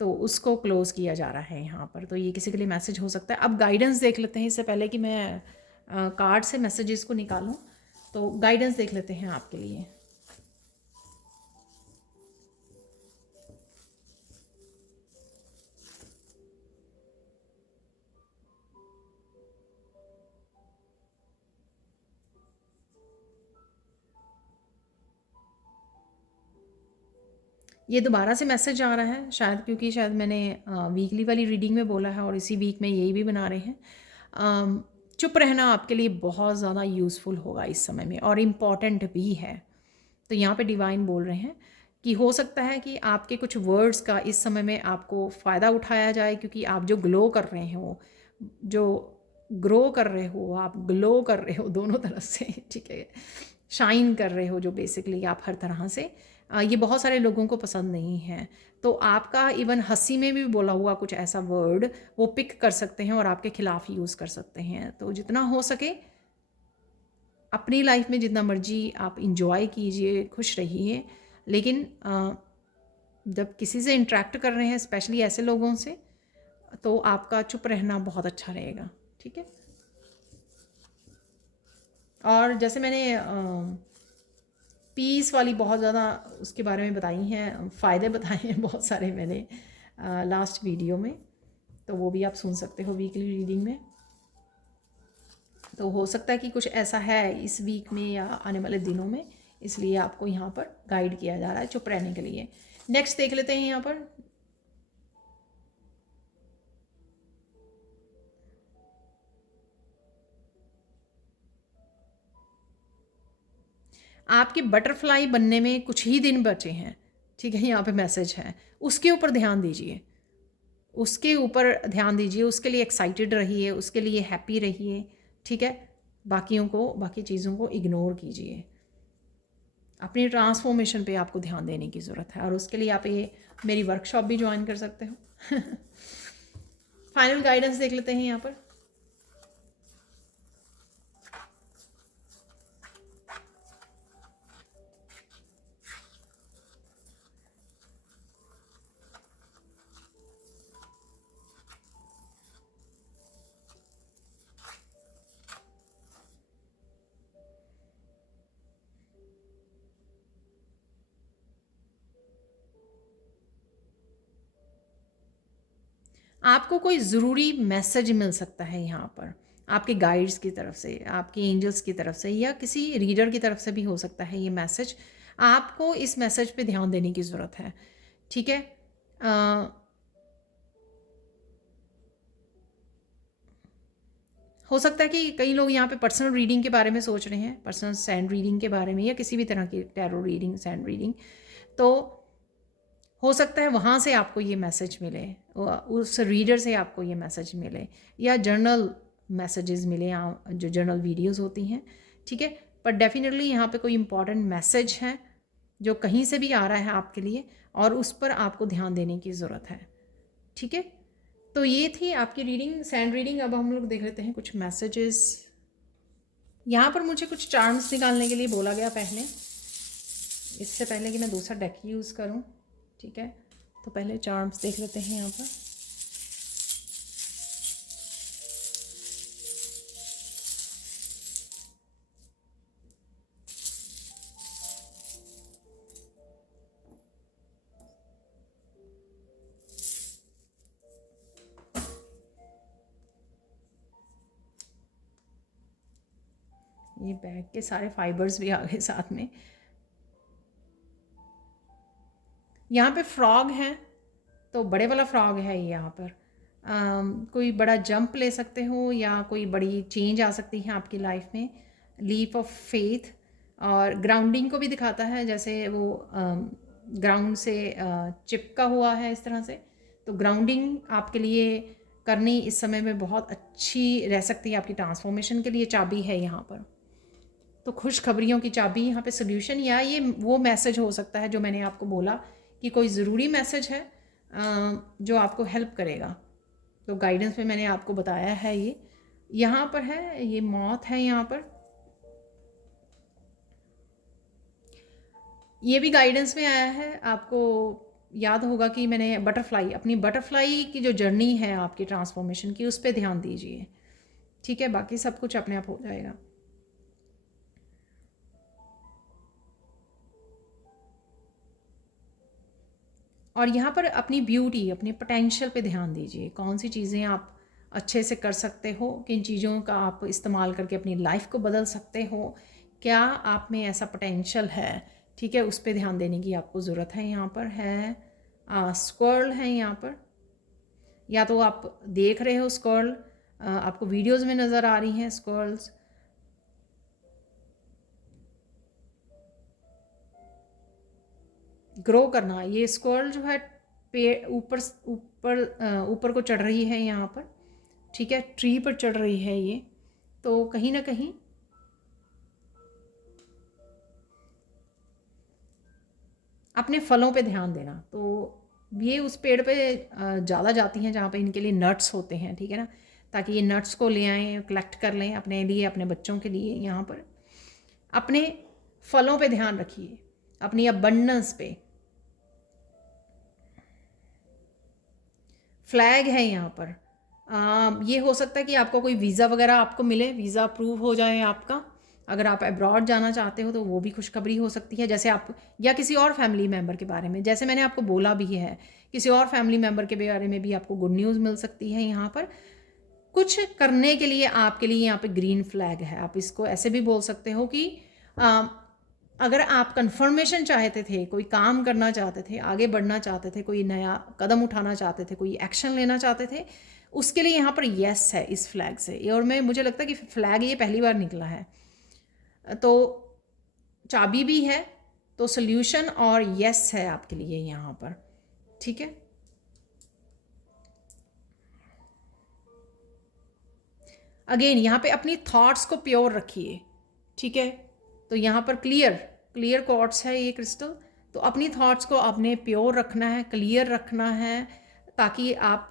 तो उसको क्लोज़ किया जा रहा है यहाँ पर। तो ये किसी के लिए मैसेज हो सकता है। अब गाइडेंस देख लेते हैं, इससे पहले कि मैं कार्ड से मैसेजेस को निकालूं, तो गाइडेंस देख लेते हैं आपके लिए। ये दोबारा से मैसेज आ रहा है शायद, क्योंकि शायद मैंने वीकली वाली रीडिंग में बोला है और इसी वीक में यही भी बना रहे हैं। चुप रहना आपके लिए बहुत ज़्यादा यूज़फुल होगा इस समय में, और इम्पॉर्टेंट भी है। तो यहाँ पे डिवाइन बोल रहे हैं कि हो सकता है कि आपके कुछ वर्ड्स का इस समय में आपको फ़ायदा उठाया जाए, क्योंकि आप जो ग्लो कर रहे हो, जो ग्रो कर रहे हो, आप ग्लो कर रहे हो दोनों तरफ से, ठीक है, शाइन कर रहे हो, जो बेसिकली आप हर तरह से, ये बहुत सारे लोगों को पसंद नहीं है। तो आपका इवन हंसी में भी बोला हुआ कुछ ऐसा वर्ड वो पिक कर सकते हैं और आपके खिलाफ यूज़ कर सकते हैं। तो जितना हो सके अपनी लाइफ में जितना मर्जी आप इंजॉय कीजिए, खुश रहिए, लेकिन जब किसी से इंटरेक्ट कर रहे हैं, स्पेशली ऐसे लोगों से, तो आपका चुप रहना बहुत अच्छा रहेगा, ठीक है। और जैसे मैंने पीस वाली बहुत ज़्यादा उसके बारे में बताई हैं, फ़ायदे बताए हैं बहुत सारे मैंने लास्ट वीडियो में, तो वो भी आप सुन सकते हो वीकली रीडिंग में। तो हो सकता है कि कुछ ऐसा है इस वीक में या आने वाले दिनों में, इसलिए आपको यहाँ पर गाइड किया जा रहा है चुप रहने के लिए। नेक्स्ट देख लेते हैं यहाँ पर। आपके बटरफ्लाई बनने में कुछ ही दिन बचे हैं, ठीक है, यहाँ पे मैसेज है, उसके ऊपर ध्यान दीजिए, उसके ऊपर ध्यान दीजिए, उसके लिए एक्साइटेड रहिए, उसके लिए हैप्पी रहिए, ठीक है। बाकियों को, बाकी चीज़ों को इग्नोर कीजिए। अपनी ट्रांसफॉर्मेशन पे आपको ध्यान देने की ज़रूरत है, और उसके लिए आप ये मेरी वर्कशॉप भी ज्वाइन कर सकते हो। फाइनल गाइडेंस देख लेते हैं यहाँ पर। आपको कोई ज़रूरी मैसेज मिल सकता है यहाँ पर, आपके गाइड्स की तरफ से, आपके एंजल्स की तरफ से, या किसी रीडर की तरफ से भी हो सकता है ये मैसेज। आपको इस मैसेज पे ध्यान देने की ज़रूरत है, ठीक है। हो सकता है कि कई लोग यहाँ पे पर्सनल रीडिंग के बारे में सोच रहे हैं, पर्सनल सैंड रीडिंग के बारे में, या किसी भी तरह की टैरो रीडिंग, सैंड रीडिंग, तो हो सकता है वहाँ से आपको ये मैसेज मिले, उस रीडर से आपको ये मैसेज मिले, या जर्नल मैसेजेस मिले, या जो जर्नल वीडियोस होती हैं, ठीक है। पर डेफिनेटली यहाँ पे कोई इम्पॉर्टेंट मैसेज है जो कहीं से भी आ रहा है आपके लिए, और उस पर आपको ध्यान देने की ज़रूरत है, ठीक है। तो ये थी आपकी रीडिंग, सैंड रीडिंग। अब हम लोग देख लेते हैं कुछ मैसेजेस। यहाँ पर मुझे कुछ चार्म्स निकालने के लिए बोला गया पहले, इससे पहले कि मैं दूसरा डेक यूज़ करूँ, ठीक है। तो पहले चार्म्स देख लेते हैं यहाँ पर। ये बैग के सारे फाइबर्स भी आ गए साथ में। यहाँ पे फ्रॉग है, तो बड़े वाला फ्रॉग है ये यहाँ पर। कोई बड़ा जंप ले सकते हो, या कोई बड़ी चेंज आ सकती है आपकी लाइफ में। लीप ऑफ फेथ, और ग्राउंडिंग को भी दिखाता है, जैसे वो ग्राउंड से चिपका हुआ है इस तरह से। तो ग्राउंडिंग आपके लिए करनी इस समय में बहुत अच्छी रह सकती है, आपकी ट्रांसफॉर्मेशन के लिए चाबी है यहाँ पर। तो खुशखबरियों की चाबी यहाँ पे सोल्यूशन, या ये वो मैसेज हो सकता है जो मैंने आपको बोला कि कोई ज़रूरी मैसेज है जो आपको हेल्प करेगा। तो गाइडेंस में मैंने आपको बताया है ये, यहाँ पर है ये मौत है यहाँ पर। ये भी गाइडेंस में आया है। आपको याद होगा कि मैंने अपनी बटरफ्लाई की जो जर्नी है आपकी ट्रांसफॉर्मेशन की, उस पर ध्यान दीजिए, ठीक है। बाकी सब कुछ अपने आप हो जाएगा। और यहाँ पर अपनी ब्यूटी, अपने पोटेंशियल पे ध्यान दीजिए। कौन सी चीज़ें आप अच्छे से कर सकते हो, किन चीज़ों का आप इस्तेमाल करके अपनी लाइफ को बदल सकते हो, क्या आप में ऐसा पोटेंशियल है, ठीक है। उस पर ध्यान देने की आपको ज़रूरत है। यहाँ पर है स्क्वर्ल है यहाँ पर, या तो आप देख रहे हो स्क्वर्ल, आपको वीडियोज़ में नज़र आ रही हैं स्क्वर्ल्स। ग्रो करना, ये स्क्वर्ल जो है पेड़ ऊपर ऊपर ऊपर को चढ़ रही है यहाँ पर, ठीक है। ट्री पर चढ़ रही है ये, तो कहीं ना कहीं अपने फलों पे ध्यान देना। तो ये उस पेड़ पे ज़्यादा जाती हैं जहाँ पे इनके लिए नट्स होते हैं, ठीक है ना, ताकि ये नट्स को ले आएँ, कलेक्ट कर लें अपने लिए, अपने बच्चों के लिए। यहाँ पर अपने फलों पे ध्यान रखिए, अपनी अबंडेंस पे। फ्लैग है यहाँ पर। ये हो सकता है कि आपको कोई वीज़ा वगैरह आपको मिले, वीज़ा अप्रूव हो जाए आपका। अगर आप अब्रॉड जाना चाहते हो तो वो भी खुशखबरी हो सकती है। जैसे आप, या किसी और फैमिली मेम्बर के बारे में, जैसे मैंने आपको बोला भी है, किसी और फैमिली मेम्बर के बारे में भी आपको गुड न्यूज़ मिल सकती है। यहाँ पर कुछ करने के लिए आपके लिए यहाँ पे ग्रीन फ्लैग है। आप इसको ऐसे भी बोल सकते हो कि अगर आप कंफर्मेशन चाहते थे, कोई काम करना चाहते थे, आगे बढ़ना चाहते थे, कोई नया कदम उठाना चाहते थे, कोई एक्शन लेना चाहते थे, उसके लिए यहाँ पर यस है इस फ्लैग से। और मुझे लगता है कि फ्लैग ये पहली बार निकला है। तो चाबी भी है, तो सल्यूशन और यस है आपके लिए यहाँ पर, ठीक है। अगेन यहाँ पे अपनी थॉट्स को प्योर रखिए, ठीक है। तो यहाँ पर क्लियर क्वार्ट्स है ये क्रिस्टल। तो अपनी थॉट्स को आपने प्योर रखना है, क्लियर रखना है, ताकि आप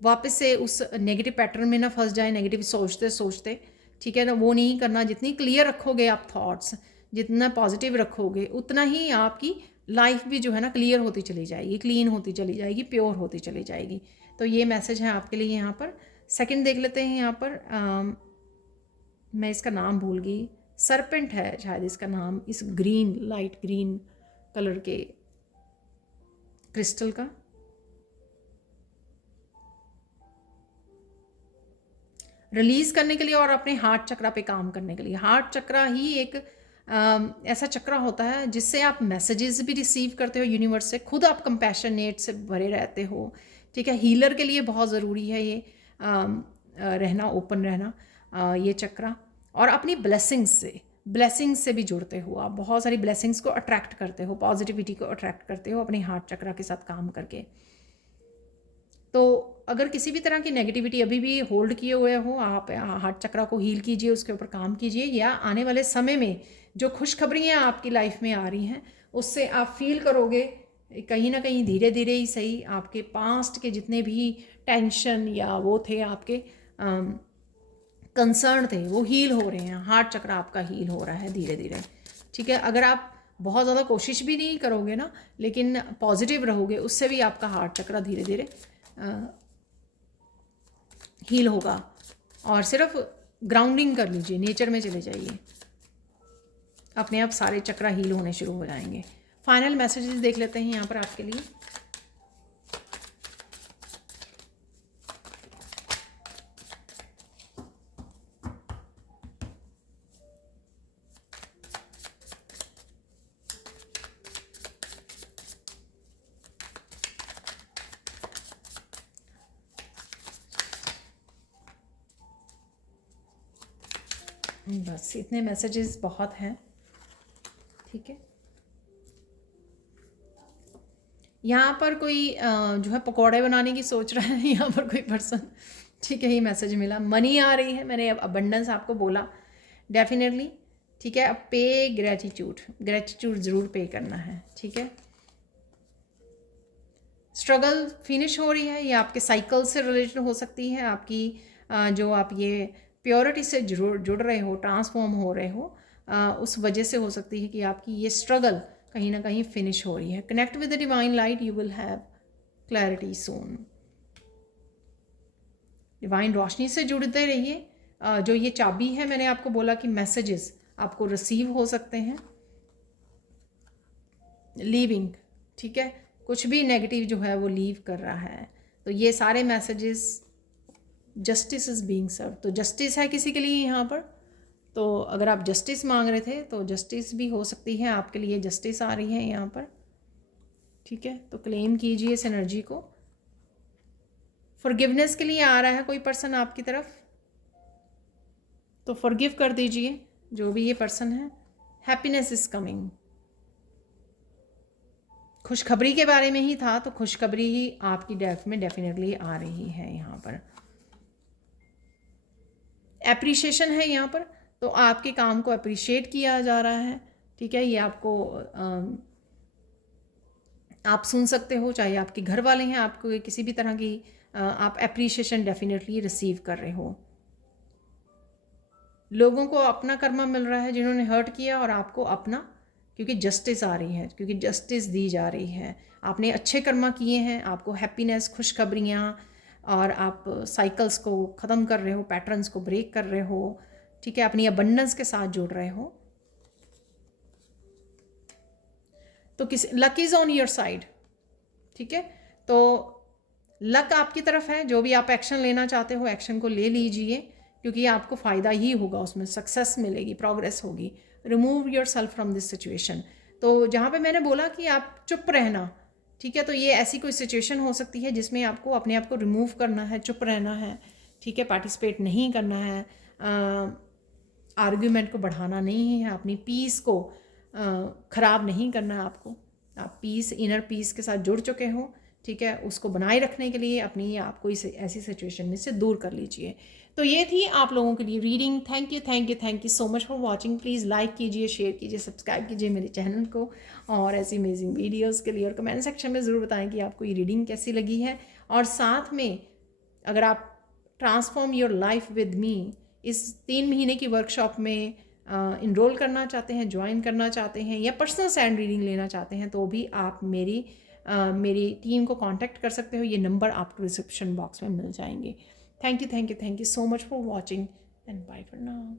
वापस से उस नेगेटिव पैटर्न में ना फंस जाए, नेगेटिव सोचते सोचते, ठीक है ना। वो नहीं करना। जितनी क्लियर रखोगे आप थॉट्स, जितना पॉजिटिव रखोगे, उतना ही आपकी लाइफ भी जो है ना क्लियर होती चली जाएगी, क्लीन होती चली जाएगी, प्योर होती चली जाएगी। तो ये मैसेज है आपके लिए यहाँ पर। सेकंड देख लेते हैं यहाँ पर। मैं इसका नाम भूल गई, सरपेंट है शायद इसका नाम, इस ग्रीन, लाइट ग्रीन कलर के क्रिस्टल का। रिलीज़ करने के लिए और अपने हार्ट चक्रा पे काम करने के लिए। हार्ट चक्रा ही एक ऐसा चक्रा होता है जिससे आप मैसेजेस भी रिसीव करते हो यूनिवर्स से, खुद आप कंपैशनेट से भरे रहते हो, ठीक है। हीलर के लिए बहुत ज़रूरी है ये रहना, ओपन रहना, ये चक्रा। और अपनी ब्लेसिंग्स से भी जुड़ते हो आप, बहुत सारी ब्लेसिंग्स को अट्रैक्ट करते हो, पॉजिटिविटी को अट्रैक्ट करते हो अपने हार्ट चक्रा के साथ काम करके। तो अगर किसी भी तरह की नेगेटिविटी अभी भी होल्ड किए हुए हो, आप हार्ट चक्रा को हील कीजिए, उसके ऊपर काम कीजिए। या आने वाले समय में जो खुशखबरियाँ आपकी लाइफ में आ रही हैं, उससे आप फील करोगे कहीं ना कहीं, धीरे धीरे ही सही, आपके पास्ट के जितने भी टेंशन या वो थे आपके कंसर्न थे, वो हील हो रहे हैं। हार्ट चक्र आपका हील हो रहा है धीरे धीरे, ठीक है। अगर आप बहुत ज़्यादा कोशिश भी नहीं करोगे ना, लेकिन पॉजिटिव रहोगे, उससे भी आपका हार्ट चक्र धीरे धीरे हील होगा। और सिर्फ ग्राउंडिंग कर लीजिए, नेचर में चले जाइए, अपने आप सारे चक्र हील होने शुरू हो जाएंगे। फाइनल मैसेजेस देख लेते हैं यहाँ पर आपके लिए। बस इतने मैसेजेस बहुत हैं, ठीक है। यहाँ पर कोई जो है पकौड़े बनाने की सोच रहा है यहाँ पर कोई पर्सन, ठीक है। ये मैसेज मिला, मनी आ रही है, मैंने अब अबंडेंस आपको बोला, डेफिनेटली, ठीक है। अब पे ग्रेटिट्यूड ज़रूर पे करना है, ठीक है। स्ट्रगल फिनिश हो रही है, ये आपके साइकिल से रिलेटेड हो सकती है, आपकी जो आप ये प्योरिटी से जुड़ रहे हो, ट्रांसफॉर्म हो रहे हो, उस वजह से हो सकती है कि आपकी ये स्ट्रगल कहीं ना कहीं फिनिश हो रही है। Connect with the divine light, you will have clarity soon. Divine रोशनी से जुड़ते रहिए। जो ये चाबी है, मैंने आपको बोला कि मैसेजेस आपको रिसीव हो सकते हैं। लीविंग, ठीक है, कुछ भी नेगेटिव जो है वो लीव कर रहा है, तो ये सारे मैसेजेस, जस्टिस इज़ बीइंग सर्व, तो जस्टिस है किसी के लिए यहाँ पर। तो अगर आप जस्टिस मांग रहे थे तो जस्टिस भी हो सकती है आपके लिए, जस्टिस आ रही है यहाँ पर, ठीक है। तो क्लेम कीजिए इस एनर्जी को। फॉरगिवनेस के लिए आ रहा है कोई पर्सन आपकी तरफ, तो फॉरगिव कर दीजिए जो भी ये पर्सन है। हैप्पीनेस इज कमिंग, खुशखबरी के बारे में ही था, तो खुशखबरी ही आपकी लाइफ में डेफिनेटली आ रही है यहाँ पर। एप्रिशिएशन है यहाँ पर, तो आपके काम को अप्रिशिएट किया जा रहा है, ठीक है। ये आपको आप सुन सकते हो, चाहे आपके घर वाले हैं, आपको किसी भी तरह की आप एप्रिशिएशन डेफिनेटली रिसीव कर रहे हो। लोगों को अपना कर्मा मिल रहा है जिन्होंने हर्ट किया, और आपको अपना, क्योंकि जस्टिस आ रही है, क्योंकि जस्टिस दी जा रही है। आपने अच्छे कर्मा किए हैं, आपको हैप्पीनेस, खुशखबरियाँ, और आप साइकिल्स को ख़त्म कर रहे हो, पैटर्न्स को ब्रेक कर रहे हो, ठीक है, अपनी अबंडेंस के साथ जुड़ रहे हो। तो किस luck is on your side, ठीक है। तो लक आपकी तरफ है, जो भी आप एक्शन लेना चाहते हो एक्शन को ले लीजिए, क्योंकि आपको फ़ायदा ही होगा, उसमें सक्सेस मिलेगी, प्रोग्रेस होगी। Remove your self from this situation. तो जहाँ पे मैंने बोला कि आप चुप रहना, ठीक है, तो ये ऐसी कोई सिचुएशन हो सकती है जिसमें आपको अपने आप को रिमूव करना है, चुप रहना है, ठीक है, पार्टिसिपेट नहीं करना है, आर्ग्यूमेंट को बढ़ाना नहीं है, अपनी पीस को ख़राब नहीं करना है आपको। आप पीस, इनर पीस के साथ जुड़ चुके हो, ठीक है, उसको बनाए रखने के लिए अपनी आप को इस ऐसी सिचुएशन में से दूर कर लीजिए। तो ये थी आप लोगों के लिए reading. Thank you, thank you, thank you so much for watching. Please like कीजिए, शेयर कीजिए, सब्सक्राइब कीजिए मेरे चैनल को, और ऐसी अमेजिंग वीडियोज़ के लिए। और कमेंट सेक्शन में ज़रूर बताएं कि आपको ये रीडिंग कैसी लगी है। और साथ में अगर आप transform your life with me इस 3 महीने की वर्कशॉप में इनरोल करना चाहते हैं, ज्वाइन करना चाहते हैं, या पर्सनल सैंड रीडिंग लेना चाहते हैं, तो भी आप मेरी टीम को कांटेक्ट कर सकते हो। ये नंबर आपको डिस्क्रिप्शन बॉक्स में मिल जाएंगे। Thank you, thank you, thank you so much for watching, and bye for now.